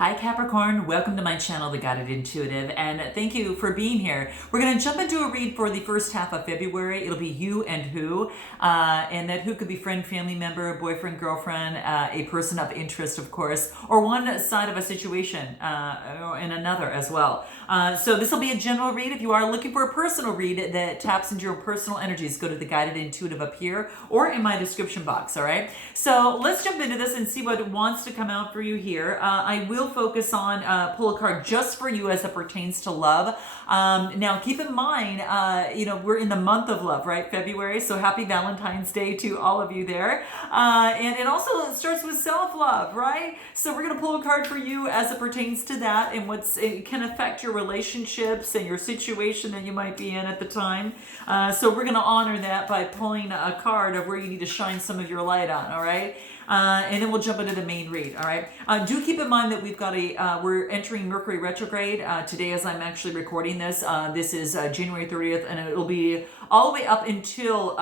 Hi Capricorn, welcome to my channel, The Guided Intuitive, and thank you for being here. We're going to jump into a read for the first half of February. It'll be you and who, and that who could be friend, family member, boyfriend, girlfriend, a person of interest, of course, or one side of a situation, or in another as well. So this will be a general read. If you are looking for a personal read that taps into your personal energies, go to The Guided Intuitive up here or in my description box, all right? So let's jump into this and see what wants to come out for you here. I will focus on pull a card just for you as it pertains to love. Now keep in mind, we're in the month of love, right? February. So happy Valentine's Day to all of you there. And it also starts with self-love, right? So we're going to pull a card for you as it pertains to that and it can affect your relationships and your situation that you might be in at the time. So we're going to honor that by pulling a card of where you need to shine some of your light on, all right? And then we'll jump into the main read, all right? Do keep in mind that we've got we're entering Mercury retrograde today as I'm actually recording this. This is January 30th, and it'll be all the way up until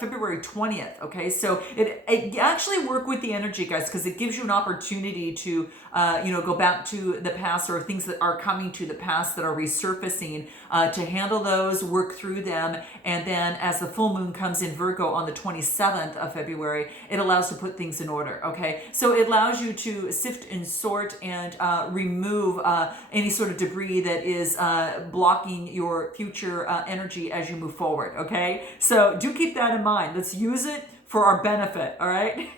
February 20th, okay? So it actually work with the energy, guys, because it gives you an opportunity to, go back to the past or things that are coming to the past that are resurfacing, to handle those, work through them, and then as the full moon comes in Virgo on the 27th of February, it allows to put things in order, okay? So it allows you to sift and sort and remove any sort of debris that is blocking your future energy as you move forward, okay? So do keep that in mind. Let's use it for our benefit, all right?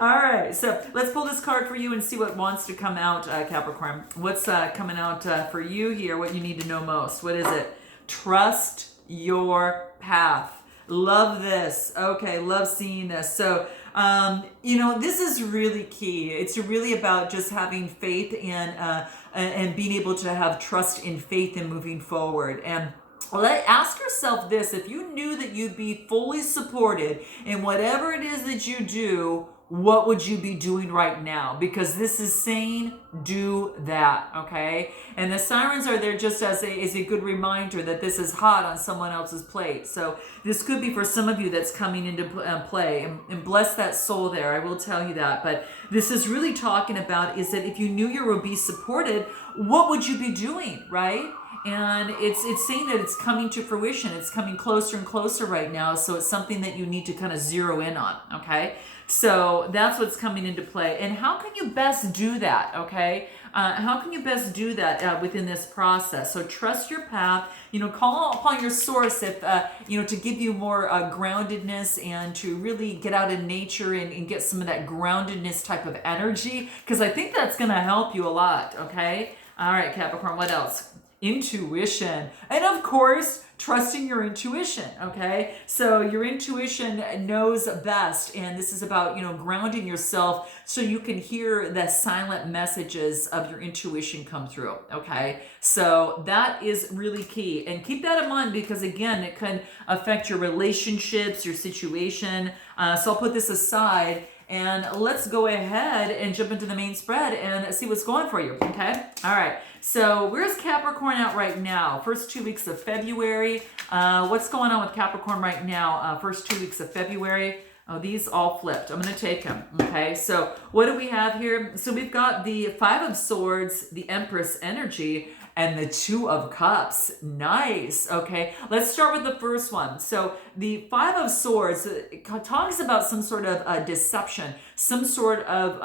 All right, so let's pull this card for you and see what wants to come out, Capricorn. What's coming out for you here, what you need to know most? What is it? Trust your path. Love this. Okay, love seeing this. So, this is really key. It's really about just having faith and being able to have trust in faith and moving forward. And ask yourself this: if you knew that you'd be fully supported in whatever it is that you do, what would you be doing right now? Because this is saying do that, okay? And the sirens are there just as a good reminder that this is hot on someone else's plate. So this could be for some of you that's coming into play, and bless that soul there, I will tell you that. But this is really talking about is that if you knew you would be supported, what would you be doing, right? And it's saying that it's coming to fruition. It's coming closer and closer right now. So it's something that you need to kind of zero in on, okay? So that's what's coming into play. And how can you best do that, okay? How can you best do that within this process? So trust your path, call upon your source if, to give you more groundedness and to really get out in nature and get some of that groundedness type of energy, because I think that's going to help you a lot, okay? All right, Capricorn, what else? Intuition. And of course, trusting your intuition, okay? So your intuition knows best, and this is about, grounding yourself so you can hear the silent messages of your intuition come through, okay? So that is really key, and keep that in mind because, again, it can affect your relationships, your situation. So I'll put this aside, and let's go ahead and jump into the main spread and see what's going for you, okay? All right, so where's Capricorn at right now? First 2 weeks of February. What's going on with Capricorn right now? First 2 weeks of February. Oh, these all flipped. I'm going to take them, okay? So what do we have here? So we've got the Five of Swords, the Empress energy, and the Two of Cups. Nice. Okay, let's start with the first one. So the Five of Swords talks about some sort of deception, some sort of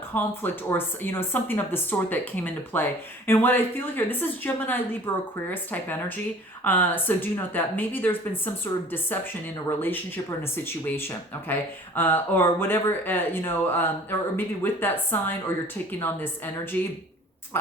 conflict, or something of the sort that came into play. And what I feel here, this is Gemini, Libra, Aquarius type energy. So do note that maybe there's been some sort of deception in a relationship or in a situation, okay? Or whatever, or maybe with that sign, or you're taking on this energy.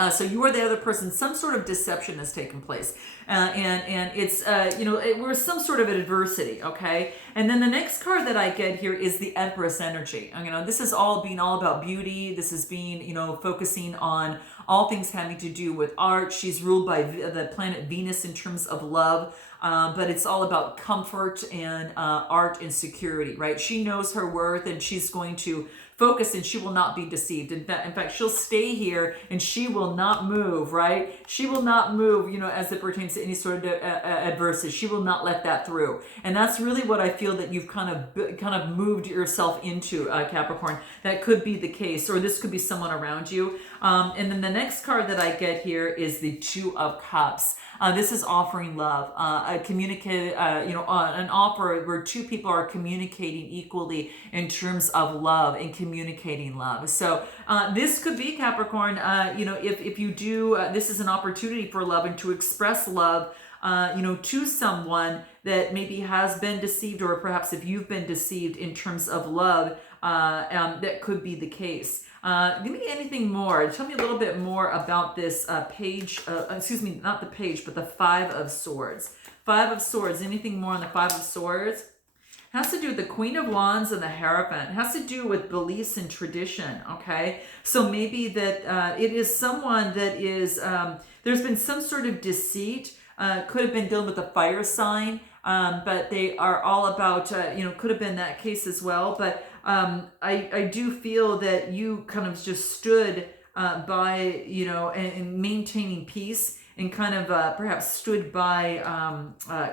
So you are the other person. Some sort of deception has taken place, and it's it was some sort of adversity. Okay, and then the next card that I get here is the Empress energy. This is all about beauty. This is being focusing on all things having to do with art. She's ruled by the planet Venus in terms of love. But it's all about comfort and art and security, right? She knows her worth, and she's going to focused and she will not be deceived. In fact, she'll stay here and she will not move, right? She will not move, as it pertains to any sort of adversity. She will not let that through. And that's really what I feel that you've kind of moved yourself into, Capricorn. That could be the case, or this could be someone around you. And then the next card that I get here is the Two of Cups. This is offering love, an offer where two people are communicating equally in terms of love and communicating love. So this could be, Capricorn, if you do, this is an opportunity for love and to express love, to someone that maybe has been deceived, or perhaps if you've been deceived in terms of love, that could be the case. Give me anything more. Tell me a little bit more about this page. Excuse me, not the page, but the Five of Swords. Five of Swords. Anything more on the Five of Swords? It has to do with the Queen of Wands and the Hierophant. It has to do with beliefs and tradition, okay? So maybe that it is someone that is, there's been some sort of deceit. Could have been dealing with a fire sign, but they are all about, could have been that case as well. But I do feel that you kind of just stood by, and maintaining peace, and kind of perhaps stood by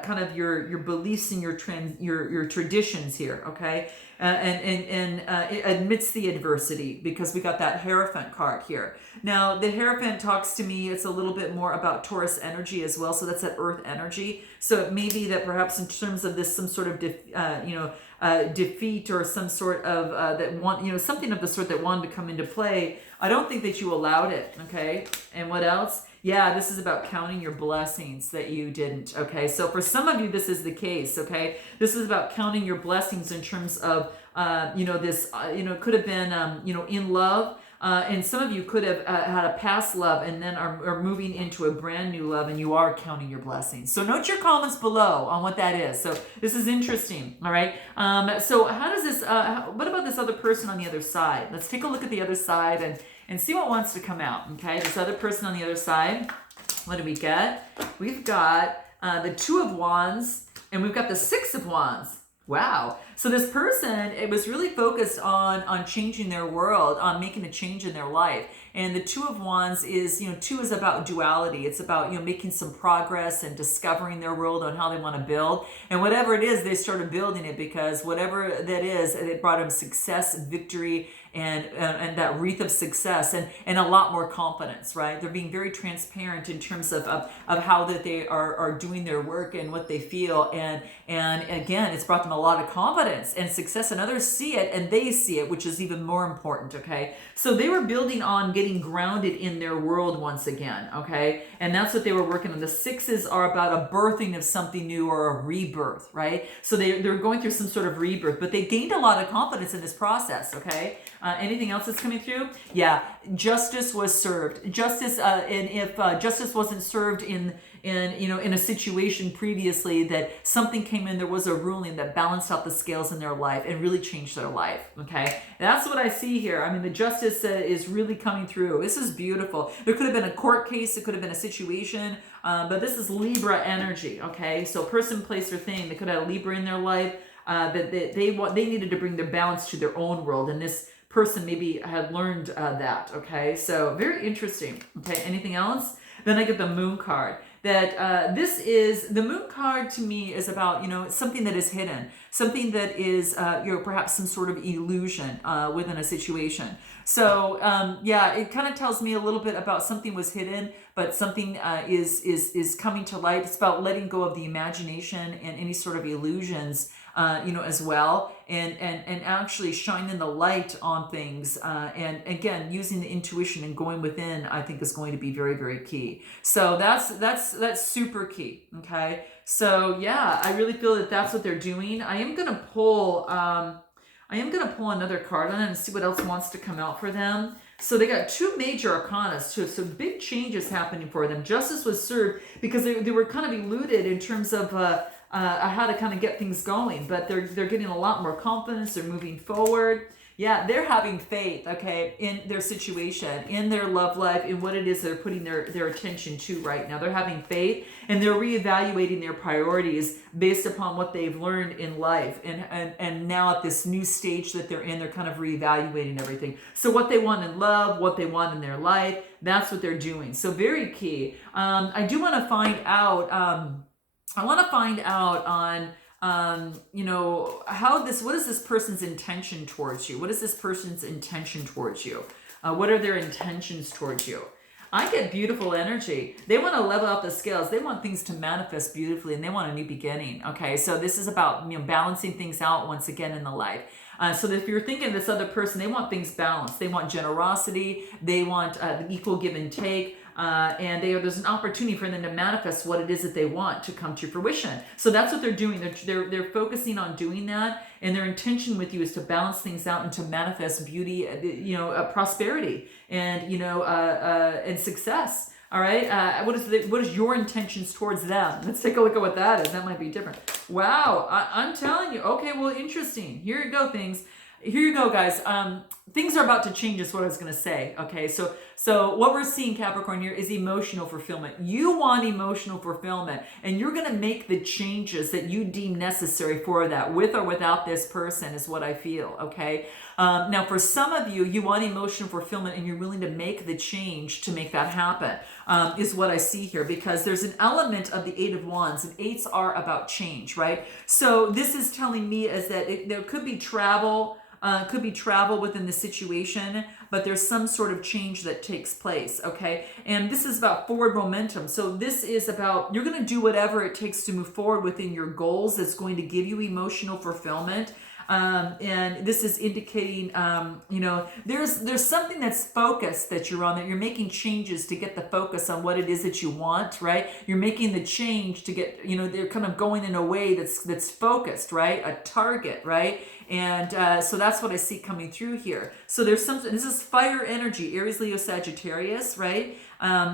kind of your beliefs and your traditions here, okay? And amidst the adversity, because we got that Hierophant card here. Now, the Hierophant talks to me, it's a little bit more about Taurus energy as well, so that's that earth energy. So it may be that perhaps in terms of this, some sort of defeat, or some sort of something of the sort that wanted to come into play. I don't think that you allowed it, okay? And what else? Yeah, this is about counting your blessings that you didn't, okay? So for some of you, this is the case, okay? This is about counting your blessings in terms of, could have been, in love. And some of you could have had a past love and then are moving into a brand new love, and you are counting your blessings. So note your comments below on what that is. So this is interesting, all right? So how does this, what about this other person on the other side? Let's take a look at the other side and see what wants to come out, okay? This other person on the other side, what do we get? We've got the Two of Wands, and we've got the Six of Wands. Wow. So this person, it was really focused on changing their world, on making a change in their life. And the Two of Wands is, two is about duality. It's about, making some progress and discovering their world on how they want to build. And whatever it is, they started building it, because whatever that is, it brought them success, victory, and that wreath of success, and a lot more confidence, right? They're being very transparent in terms of how that they are doing their work and what they feel. And again, it's brought them a lot of confidence and success, and others see it and they see it, which is even more important, okay? So they were building on getting grounded in their world once again, okay? And that's what they were working on. The sixes are about a birthing of something new, or a rebirth, right? So they're going through some sort of rebirth, but they gained a lot of confidence in this process, okay? Anything else that's coming through? Yeah, justice was served. Justice, and if justice wasn't served in a situation previously, that something came in, there was a ruling that balanced out the scales in their life and really changed their life, okay? That's what I see here. I mean, the justice is really coming through. This is beautiful. There could have been a court case. It could have been a situation, but this is Libra energy, okay? So person, place, or thing. They could have a Libra in their life, that they needed to bring their balance to their own world, and this person maybe had learned that, okay? So very interesting, okay? Anything else? Then I get the Moon card. That this is, the Moon card to me is about, something that is hidden, something that is, perhaps some sort of illusion within a situation. So, it kind of tells me a little bit about something was hidden, but something is coming to light. It's about letting go of the imagination and any sort of illusions, as well, and actually shining the light on things, and again, using the intuition and going within, I think is going to be very, very key. So that's super key. Okay. So yeah, I really feel that that's what they're doing. I am going to pull another card on it and see what else wants to come out for them. So they got two major arcana too. So big changes happening for them. Justice was served because they were kind of eluded in terms of, how to kind of get things going, but they're getting a lot more confidence. They're moving forward. Yeah, they're having faith, okay, in their situation, in their love life, in what it is they're putting their attention to right now. They're having faith and they're reevaluating their priorities based upon what they've learned in life. And now at this new stage that they're in, they're kind of reevaluating everything. So what they want in love, what they want in their life, that's what they're doing. So very key. I do want to find out, on you know, what is this person's intention towards you? What is this person's intention towards you? What are their intentions towards you? I get beautiful energy. They want to level up the scales. They want things to manifest beautifully and they want a new beginning. Okay, so this is about, you know, balancing things out once again in the life. So that if you're thinking of this other person, they want things balanced. They want generosity. They want equal give and take. And there's an opportunity for them to manifest what it is that they want to come to fruition. So that's what they're doing. They're focusing on doing that, and their intention with you is to balance things out and to manifest beauty, you know, prosperity, and you know, and success. All right. What is your intentions towards them? Let's take a look at what that is. That might be different. Wow. I'm telling you. Okay. Well, interesting. Here you go. Here you go, guys. Things are about to change is what I was going to say. Okay, so what we're seeing, Capricorn, here is emotional fulfillment. You want emotional fulfillment, and you're going to make the changes that you deem necessary for that, with or without this person, is what I feel. Okay. Now, for some of you, you want emotional fulfillment, and you're willing to make the change to make that happen, is what I see here, because there's an element of the Eight of Wands, and eights are about change, right? So this is telling me is that there could be travel. Could be travel within the situation, but there's some sort of change that takes place, okay? And this is about forward momentum. So this is about, you're going to do whatever it takes to move forward within your goals that's going to give you emotional fulfillment. And this is indicating, you know, there's something that's focused that you're on, that you're making changes to get the focus on what it is that you want, right? You're making the change to get, you know, they're kind of going in a way that's focused, right? A target, right? And so that's what I see coming through here. So there's something, this is fire energy, Aries, Leo, Sagittarius, right?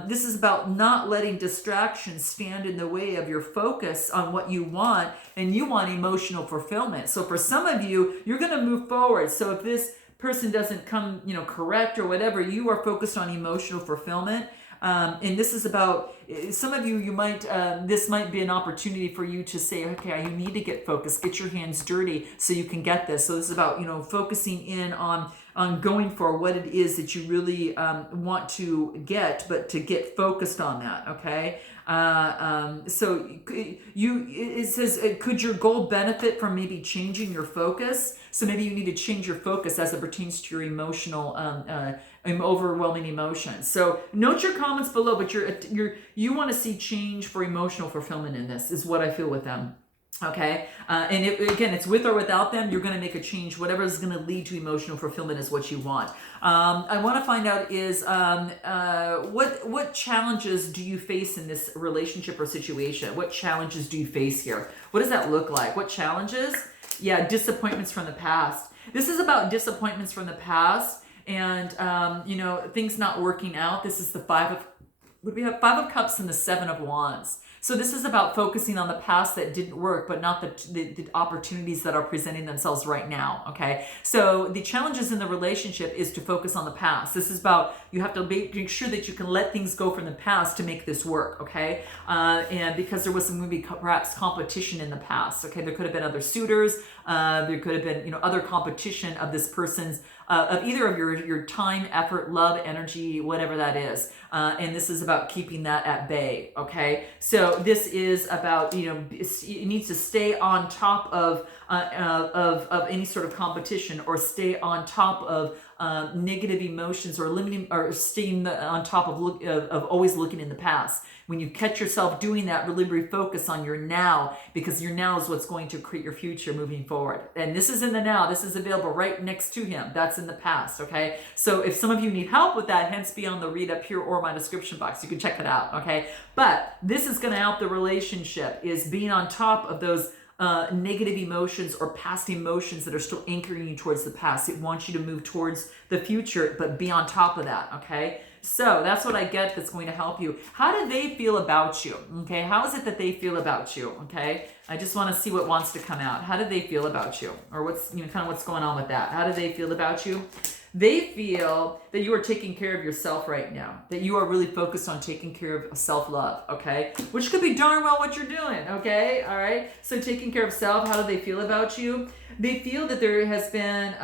This is about not letting distractions stand in the way of your focus on what you want, and you want emotional fulfillment. So for some of you, you're going to move forward. So if this person doesn't come, you know, correct or whatever, you are focused on emotional fulfillment. And this is about, some of you, this might be an opportunity for you to say, okay, you need to get focused, get your hands dirty so you can get this. So this is about, you know, focusing in on going for what it is that you really want to get, but to get focused on that, okay? So it says, could your goal benefit from maybe changing your focus? So maybe you need to change your focus as it pertains to your emotional, overwhelming emotions. So note your comments below, but you want to see change for emotional fulfillment in this, is what I feel with them. Okay, and again, it's with or without them, you're going to make a change. Whatever is going to lead to emotional fulfillment is what you want. I want to find out is what challenges do you face in this relationship or situation? What challenges do you face here? What does that look like? What challenges? Yeah, disappointments from the past. This is about disappointments from the past, and you know, things not working out. This is the Five of Cups and the Seven of Wands. So this is about focusing on the past that didn't work, but not the opportunities that are presenting themselves right now, okay? So the challenges in the relationship is to focus on the past. This is about, you have to make sure that you can let things go from the past to make this work, okay? And because there was some maybe perhaps competition in the past, okay? There could have been other suitors, there could have been, you know, other competition of this person's, of either of your time, effort, love, energy, whatever that is. And this is about keeping that at bay, okay? So this is about, you know, it needs to stay on top of any sort of competition, or stay on top of negative emotions, or limiting, or staying on top of always looking in the past. When you catch yourself doing that, really refocus on your now, because your now is what's going to create your future moving forward. And this is in the now. This is available right next to him. That's in the past, okay? So if some of you need help with that, hence be on the read up here or my description box. You can check it out, okay? But this is going to help the relationship, is being on top of those negative emotions or past emotions that are still anchoring you towards the past. It wants you to move towards the future, but be on top of that, okay? So that's what I get that's going to help you. How do they feel about you? Okay, how is it that they feel about you? Okay, I just want to see what wants to come out. How do they feel about you? Or what's, kind of what's going on with that? How do they feel about you? They feel that you are taking care of yourself right now, that you are really focused on taking care of self-love, okay? Which could be darn well what you're doing, okay? All right? So taking care of self, how do they feel about you? They feel that there has been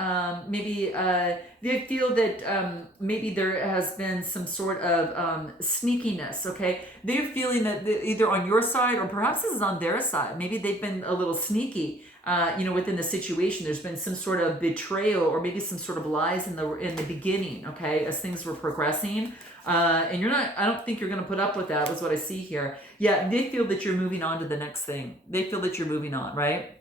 they feel that maybe there has been some sort of sneakiness, okay? They're feeling that either on your side or perhaps this is on their side. Maybe they've been a little sneaky. Within the situation, there's been some sort of betrayal or maybe some sort of lies in the beginning, okay, as things were progressing. And I don't think you're going to put up with that, was what I see here. Yeah, they feel that you're moving on to the next thing. They feel that you're moving on, right?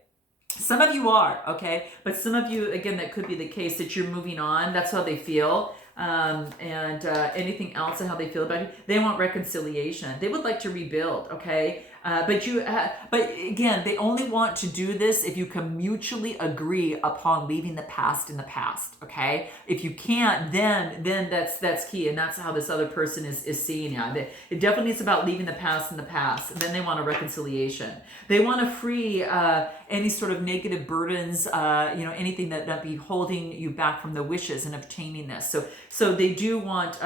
Some of you are, okay? But some of you, again, that could be the case that you're moving on. That's how they feel. Anything else and how they feel about you? They want reconciliation. They would like to rebuild, okay? But again, they only want to do this if you can mutually agree upon leaving the past in the past, okay? If you can't, then that's key, and that's how this other person is seeing you. It definitely is about leaving the past in the past, and then they want a reconciliation. They want to free any sort of negative burdens, anything that be holding you back from the wishes and obtaining this. So they do want,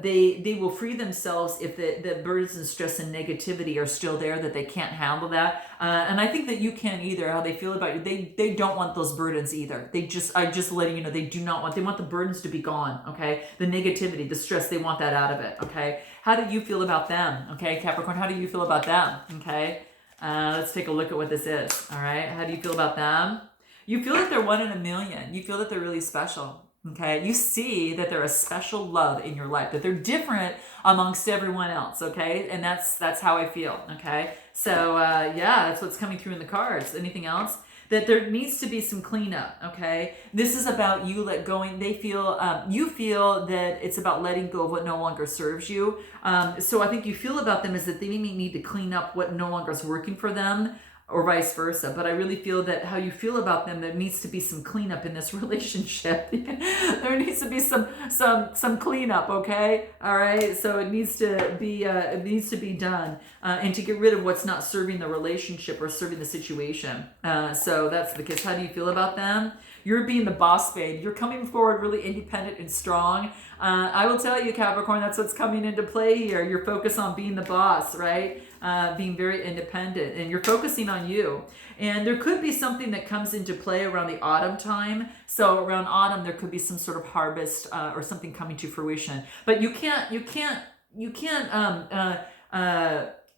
they will free themselves if the burdens and stress and negativity are still there, that they can't handle that. And I think that you can't either, how they feel about you. They don't want those burdens either. I'm just letting you know, they want the burdens to be gone, okay? The negativity, the stress, they want that out of it, okay? How do you feel about them, okay, Capricorn? How do you feel about them, okay? Let's take a look at what this is, all right? How do you feel about them? You feel that they're 1 in a million. You feel that they're really special. Okay, you see that they're a special love in your life, that they're different amongst everyone else, okay? And that's how I feel, okay? So, that's what's coming through in the cards. Anything else? That there needs to be some cleanup, okay? This is about you let going. They feel, you feel that it's about letting go of what no longer serves you. So I think you feel about them is that they need to clean up what no longer is working for them, or vice versa. But I really feel that how you feel about them, there needs to be some cleanup in this relationship. There needs to be some cleanup, okay? All right. So it needs to be done, and to get rid of what's not serving the relationship or serving the situation. So that's the case. How do you feel about them? You're being the boss, babe. You're coming forward really independent and strong. I will tell you, Capricorn, that's what's coming into play here. You're focused on being the boss, right? Being very independent, and you're focusing on you. And there could be something that comes into play around the autumn time. So around autumn, there could be some sort of harvest or something coming to fruition. But you can't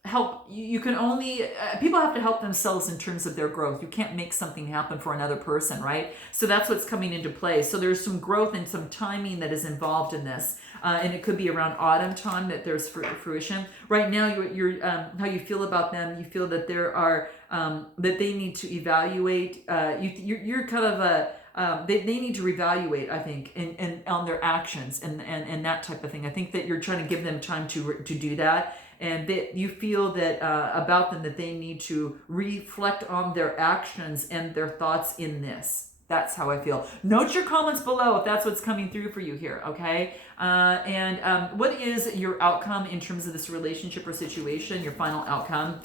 help. You can only, people have to help themselves in terms of their growth. You can't make something happen for another person, right? So that's what's coming into play. So there's some growth and some timing that is involved in this. And it could be around autumn time that there's fruition. Right now, you're how you feel about them. You feel that there are that they need to evaluate. You're kind of they need to reevaluate, I think, and on their actions and that type of thing. I think that you're trying to give them time to do that, and that you feel that about them that they need to reflect on their actions and their thoughts in this. That's how I feel. Note your comments below if that's what's coming through for you here, okay? What is your outcome in terms of this relationship or situation, your final outcome?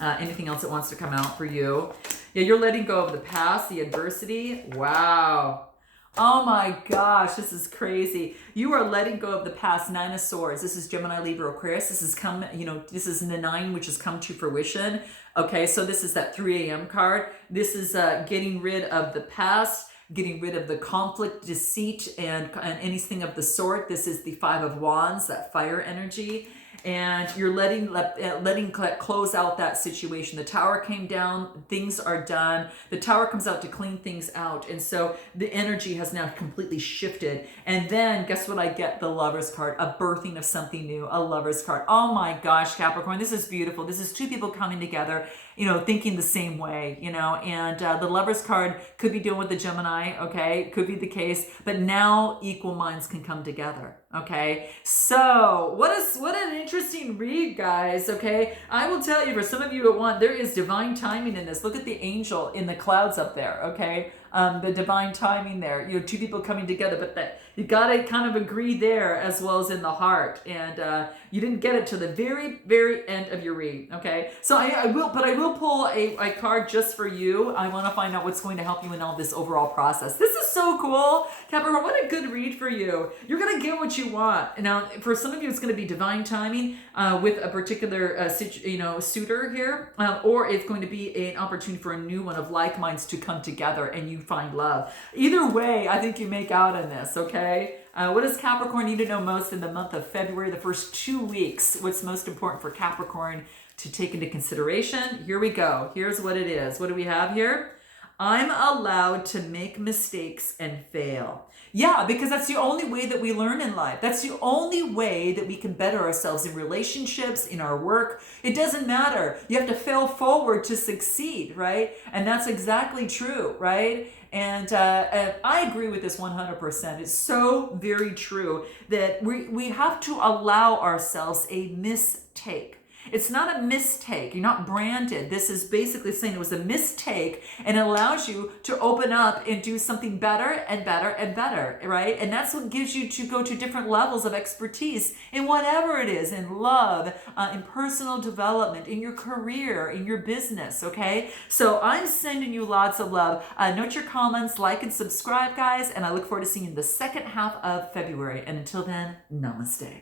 Anything else that wants to come out for you? Yeah, you're letting go of the past, the adversity. Wow. Oh my gosh, this is crazy. You are letting go of the past. 9 of Swords. This is Gemini, Libra, Aquarius. This has come, this is in the 9, which has come to fruition. Okay, so this is that 3 a.m. card. This is getting rid of the past, getting rid of the conflict, deceit, and anything of the sort. This is the 5 of Wands, that fire energy. And you're letting close out that situation. The Tower came down, things are done. The Tower comes out to clean things out. And so the energy has now completely shifted. And then guess what I get? The Lover's card, a birthing of something new, a Lover's card. Oh my gosh, Capricorn, this is beautiful. This is 2 people coming together, thinking the same way, and the Lover's card could be dealing with the Gemini, okay? Could be the case, but now equal minds can come together. Okay, so what an interesting read, guys. Okay, I will tell you, for some of you at one, there is divine timing in this. Look at the angel in the clouds up there. Okay, the divine timing there. 2 people coming together, but You got to kind of agree there as well as in the heart. And you didn't get it to the very, very end of your read. Okay. So I will pull a card just for you. I want to find out what's going to help you in all this overall process. This is so cool. Capricorn, what a good read for you. You're going to get what you want. Now, for some of you, it's going to be divine timing with a particular suitor here, or it's going to be an opportunity for a new one of like minds to come together and you find love. Either way, I think you make out in this, okay? What does Capricorn need to know most in the month of February, the first 2 weeks? What's most important for Capricorn to take into consideration? Here we go. Here's what it is. What do we have here? I'm allowed to make mistakes and fail. Yeah, because that's the only way that we learn in life. That's the only way that we can better ourselves in relationships, in our work. It doesn't matter. You have to fail forward to succeed, right? And that's exactly true, right? And I agree with this 100%. It's so very true that we have to allow ourselves a mistake. It's not a mistake. You're not branded. This is basically saying it was a mistake, and it allows you to open up and do something better and better and better, right? And that's what gives you to go to different levels of expertise in whatever it is, in love, in personal development, in your career, in your business, okay? So I'm sending you lots of love. Note your comments, like and subscribe, guys, and I look forward to seeing you in the second half of February. And until then, namaste.